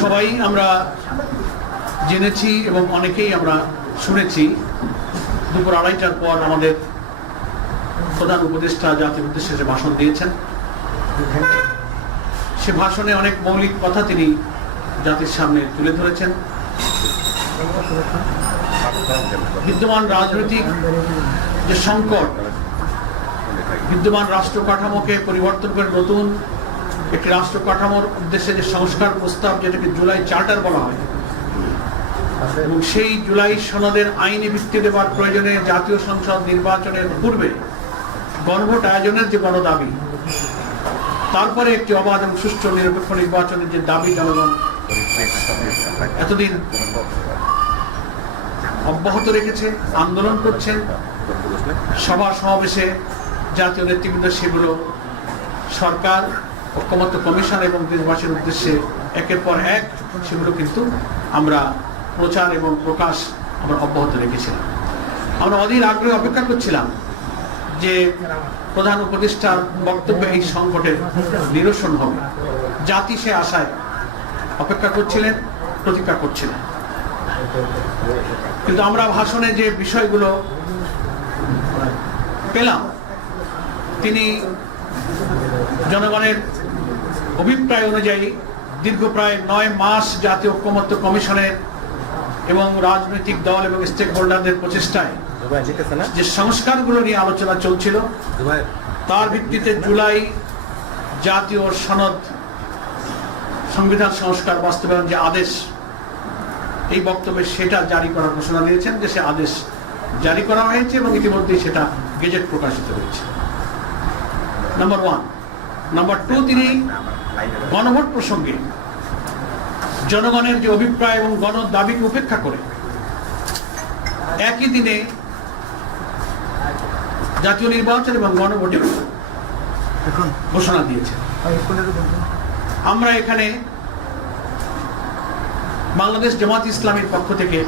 সবাই আমরা জেনেছি এবং অনেকেই আমরা শুনেছি দুপুর 2:30টার পর আমাদের প্রধান উপদেষ্টা জাতির উদ্দেশ্যে যে ভাষণ দিয়েছেন, সে ভাষণে অনেক মৌলিক কথা তিনি জাতির সামনে তুলে ধরেছেন। বিদ্যমান রাজনৈতিক যে সংকট, বিদ্যমান রাষ্ট্র কাঠামোকে পরিবর্তন করে নতুন একটি রাষ্ট্র কাঠামোর উদ্দেশ্যে যে সংস্কার প্রস্তাব, যেটাকে জুলাই চার্টার বলা হয়, এবং সেই জুলাই সনদের আইনি ভিত্তি দেওয়ার প্রয়োজনে জাতীয় সংসদ নির্বাচনের পূর্বে গণভোট আয়োজনের যে গণদাবি, তারপরে একটি অবাধ এবং সুষ্ঠু নিরপেক্ষ নির্বাচনের যে দাবি জনগণ এতদিন অব্যাহত রেখেছে, আন্দোলন করছেন, সভা সমাবেশে জাতীয় নেতৃবৃন্দ সেগুলো সরকার, ঐক্যমত্য কমিশন এবং দেশবাসীর উদ্দেশ্যে একের পর এক সেগুলো কিন্তু আমরা প্রচার এবং প্রকাশ আমরা অব্যাহত রেখেছিলাম। আমরা অধীর আগ্রহে অপেক্ষা করছিলাম যে প্রধান উপদেষ্টার বক্তব্যে এই সংকটের নিরসন হবে। জাতি সে আশায় অপেক্ষা করছিলেন, প্রতীক্ষা করছিলেন। কিন্তু আমরা ভাষণে যে বিষয়গুলো পেলাম, তিনি জনগণের অভিপ্রায় অনুযায়ী দীর্ঘ প্রায় 9 মাস জাতীয় ঐক্যমত্য কমিশনের এবং রাজনৈতিক দল এবং স্টেক হোল্ডারদের প্রচেষ্টায় যে সংস্কারগুলো নিয়ে আলোচনা চলছিল, তার ভিত্তিতে জুলাই জাতীয় সনদ সংবিধান সংস্কার বাস্তবায়ন যে আদেশ, এই বক্তব্যে সেটা জারি করার ঘোষণা দিয়েছেন যে সে আদেশ জারি করা হয়েছে এবং ইতিমধ্যেই সেটা গেজেট প্রকাশিত হয়েছে। নাম্বার 1। নাম্বার 2, তিনি গণভোট প্রসঙ্গে জনগণের যে অভিপ্রায় এবং গণ দাবিকে উপেক্ষা করে একই দিনে জাতীয় নির্বাচন এবং গণভোটের ঘোষণা দিয়েছেন। আমরা এখানে বাংলাদেশ জামাত ইসলামীর পক্ষ থেকে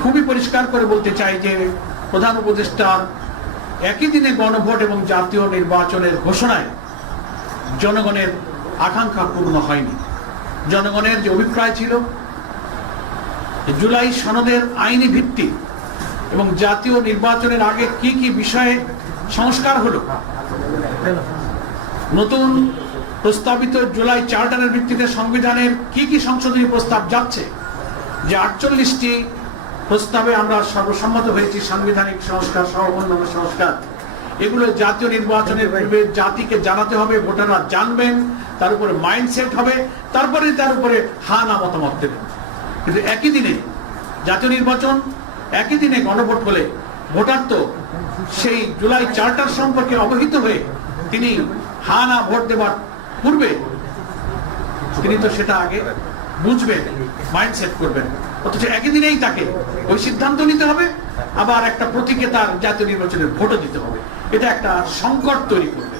খুবই পরিষ্কার করে বলতে চাই যে প্রধান উপদেষ্টার একই দিনে গণভোট এবং জাতীয় নির্বাচনের ঘোষণায় জনগণের আকাঙ্ক্ষা পূর্ণ হয়নি। জনগণের যে অভিপ্রায় ছিল জুলাই সনদের আইনি ভিত্তি এবং জাতীয় নির্বাচনের আগে কি কি বিষয়ে সংস্কার হলো, নতুন প্রস্তাবিত জুলাই চার্টারের ভিত্তিতে সংবিধানের কি কি সংশোধনী প্রস্তাব যাচ্ছে, যে 48টি প্রস্তাবে আমরা সর্বসম্মত হয়েছি, সাংবিধানিক সংস্কার সহ অন্যান্য সংস্কার, এগুলো জাতীয় নির্বাচনের পূর্বে জাতিকে জানাতে হবে, ভোটাররা জানবেন, তার উপরে মাইন্ডসেট হবে, তারপরে তার উপরে হা না মতামত দেবেন। কিন্তু একই দিনে জাতীয় নির্বাচন, একই দিনে গণভোট হলে ভোটার তো সেই জুলাই চার্টার সম্পর্কে অবহিত হয়ে তিনি হা না ভোট দেওয়ার পূর্বে তিনি তো সেটা আগে বুঝবেন, মাইন্ডসেট করবেন, অথচ একই দিনেই তাকে ওই সিদ্ধান্ত নিতে হবে, আবার একটা প্রতীকে তার জাতীয় নির্বাচনের ভোটও দিতে হবে। এটা একটা সংকট তৈরি করবে।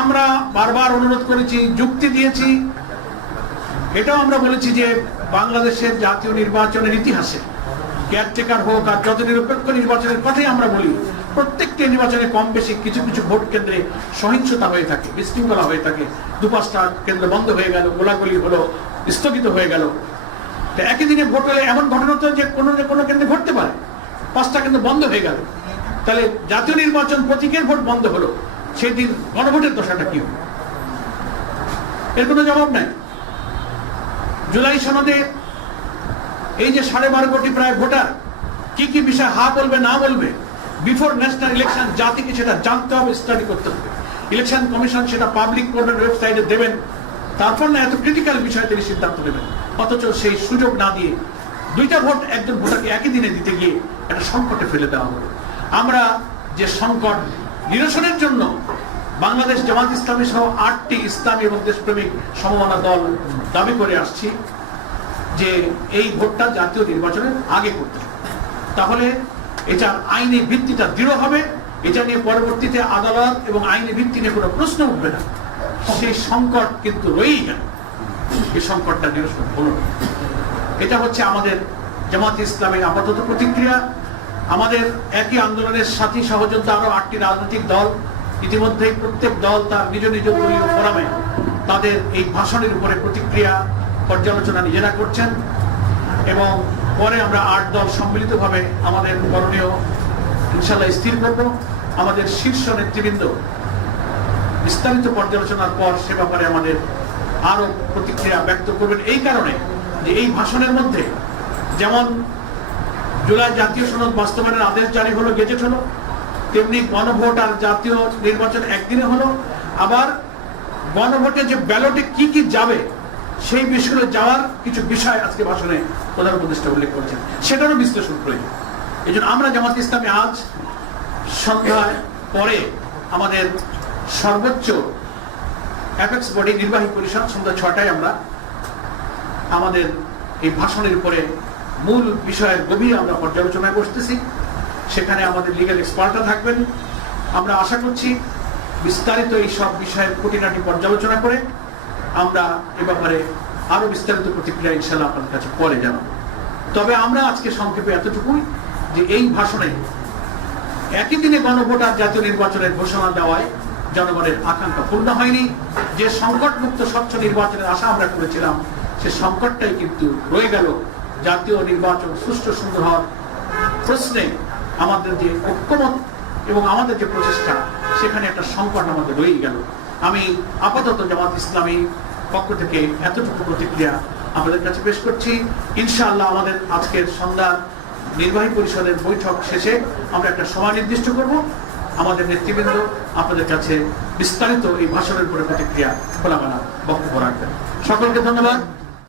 আমরা বারবার অনুরোধ করেছি, যুক্তি দিয়েছি, এটাও আমরা বলেছি যে বাংলাদেশের জাতীয় নির্বাচনের ইতিহাসে কেয়ারটেকার হোক আর যত নিরপেক্ষ নির্বাচনের কথাই আমরা বলি, প্রত্যেকটি নির্বাচনে কম বেশি কিছু কিছু ভোট কেন্দ্রে সহিংসতা হয়ে থাকে, বিশৃঙ্খলা হয়ে থাকে, 2-5টা কেন্দ্র বন্ধ হয়ে গেল, গোলাগুলি হলো, স্থগিত হয়ে গেল। একই দিনে ভোট হলে এমন ঘটনা তো যে কোনো কেন্দ্রে ঘটতে পারে, 5টা কেন্দ্র বন্ধ হয়ে গেল, তাহলে জাতীয় নির্বাচন প্রতীকের ভোট বন্ধ হলো, সেই দিন গণভোটের দশাটা কি হবে? এর কোনো জবাব নাই। জুলাই সনদে এই যে 12.5 কোটি প্রায় ভোটার কি কি বিষয় হা বলবে না বলবে, বিফোর ন্যাশনাল ইলেকশন জাতিকে সেটা জানতে হবে, স্টাডি করতে হবে। ইলেকশন কমিশন সেটা পাবলিক করবেন, ওয়েবসাইটে দেবেন, তারপর না এত ক্রিটিক্যাল বিষয়ে তিনি সিদ্ধান্ত নেবেন। অথচ সেই সুযোগ না দিয়ে 2টা ভোট একজন ভোটারকে একই দিনে দিতে গিয়ে একটা সংকটে ফেলে দেওয়া হলো। আমরা যে সংকট নিরসনের জন্য বাংলাদেশ জামাত ইসলামী সহ 8টি ইসলামী এবং দেশপ্রেমিক সমমনা দল দাবি করে আসছি যে এই ভোটটা জাতীয় নির্বাচনের আগে করতে হবে, তাহলে এটার আইনি ভিত্তিটা দৃঢ় হবে, এটা নিয়ে পরবর্তীতে আদালত এবং আইনি ভিত্তি নিয়ে কোনো প্রশ্ন উঠবে না। সেই সংকট কিন্তু রয়েই গেল, এই সংকটটা নিরসন হলো না। এটা হচ্ছে আমাদের জামাত ইসলামের আপাতত প্রতিক্রিয়া। আমাদের একই আন্দোলনের সাথী সহযোদ্ধা আরো 8টি রাজনৈতিক দল ইতিমধ্যেই প্রত্যেক দল তার নিজ নিজ দলীয় ফোরামে তাদের এই ভাষণের উপরে প্রতিক্রিয়া পর্যালোচনা নিজেরা করছেন এবং পরে আমরা 8 দল সম্মিলিতভাবে আমাদের করণীয় ইনশাআল্লাহ স্থির করব। আমাদের শীর্ষ নেতৃবৃন্দ বিস্তারিত পর্যালোচনার পর সে ব্যাপারে আমাদের আরো প্রতিক্রিয়া ব্যক্ত করবেন, এই কারণে যে এই ভাষণের মধ্যে যেমন জুলাই জাতীয় সনদ বাস্তবায়নের আদেশ জারি হলো, গেজেট হলো, তেমনি গণভোট আর জাতীয় নির্বাচন একদিনে হলো। আবার গণভোটে যে ব্যালটে কি কি যাবে সেই বিষয়গুলো যাওয়ার কিছু বিষয় আজকে ভাষণে প্রধান উপদেষ্টা উল্লেখ করেছেন, সেটারও বিশ্লেষণ প্রয়োজন। এই জন্য আমরা জামাত ইসলামী আজ সন্ধ্যায় পরে আমাদের সর্বোচ্চ অ্যাপেক্স বডি নির্বাহী পরিষদ সন্ধ্যা 6টায় আমরা আমাদের এই ভাষণের উপরে মূল বিষয়ের গভীরে আমরা পর্যালোচনায় বসতেছি। সেখানে আমাদের লিগ্যাল এক্সপার্টরা থাকবেন। আমরা আশা করছি বিস্তারিত এই সব বিষয়ের খুঁটিনাটি পর্যালোচনা করে আমরা এ ব্যাপারে আরো বিস্তারিত প্রতিক্রিয়া ইনশাআল্লাহ আপনাদের কাছে পরে জানাবো। তবে আমরা আজকে সংক্ষেপে এতটুকুই যে এই ভাষণে একই দিনে গণভোট আর জাতীয় নির্বাচনের ঘোষণা দেওয়ায় জনগণের আকাঙ্ক্ষা পূর্ণ হয়নি। যে সংকটমুক্ত স্বচ্ছ নির্বাচনের আশা আমরা করেছিলাম সে সংকটটাই কিন্তু রয়ে গেল। জাতীয় নির্বাচন সুষ্ঠু সুন্দর হওয়ার প্রশ্নে আমাদের যে ঐক্যমত এবং আমাদের যে প্রচেষ্টা সেখানে একটা সংকট আমাদের রয়ে গেল। আমি আপাতত জামাত ইসলামী পক্ষ থেকে এতটুকু প্রতিক্রিয়া আমাদের কাছে পেশ করছি। ইনশাআল্লাহ আমাদের আজকের সন্ধ্যা নির্বাহী পরিষদের বৈঠক শেষে আমরা একটা সময় নির্দিষ্ট করব। আমাদের নেতৃবৃন্দ আপনাদের কাছে বিস্তারিত এই ভাষণের উপরে প্রতিক্রিয়া খোলামেলা বক্তব্য রাখবেন। সকলকে ধন্যবাদ।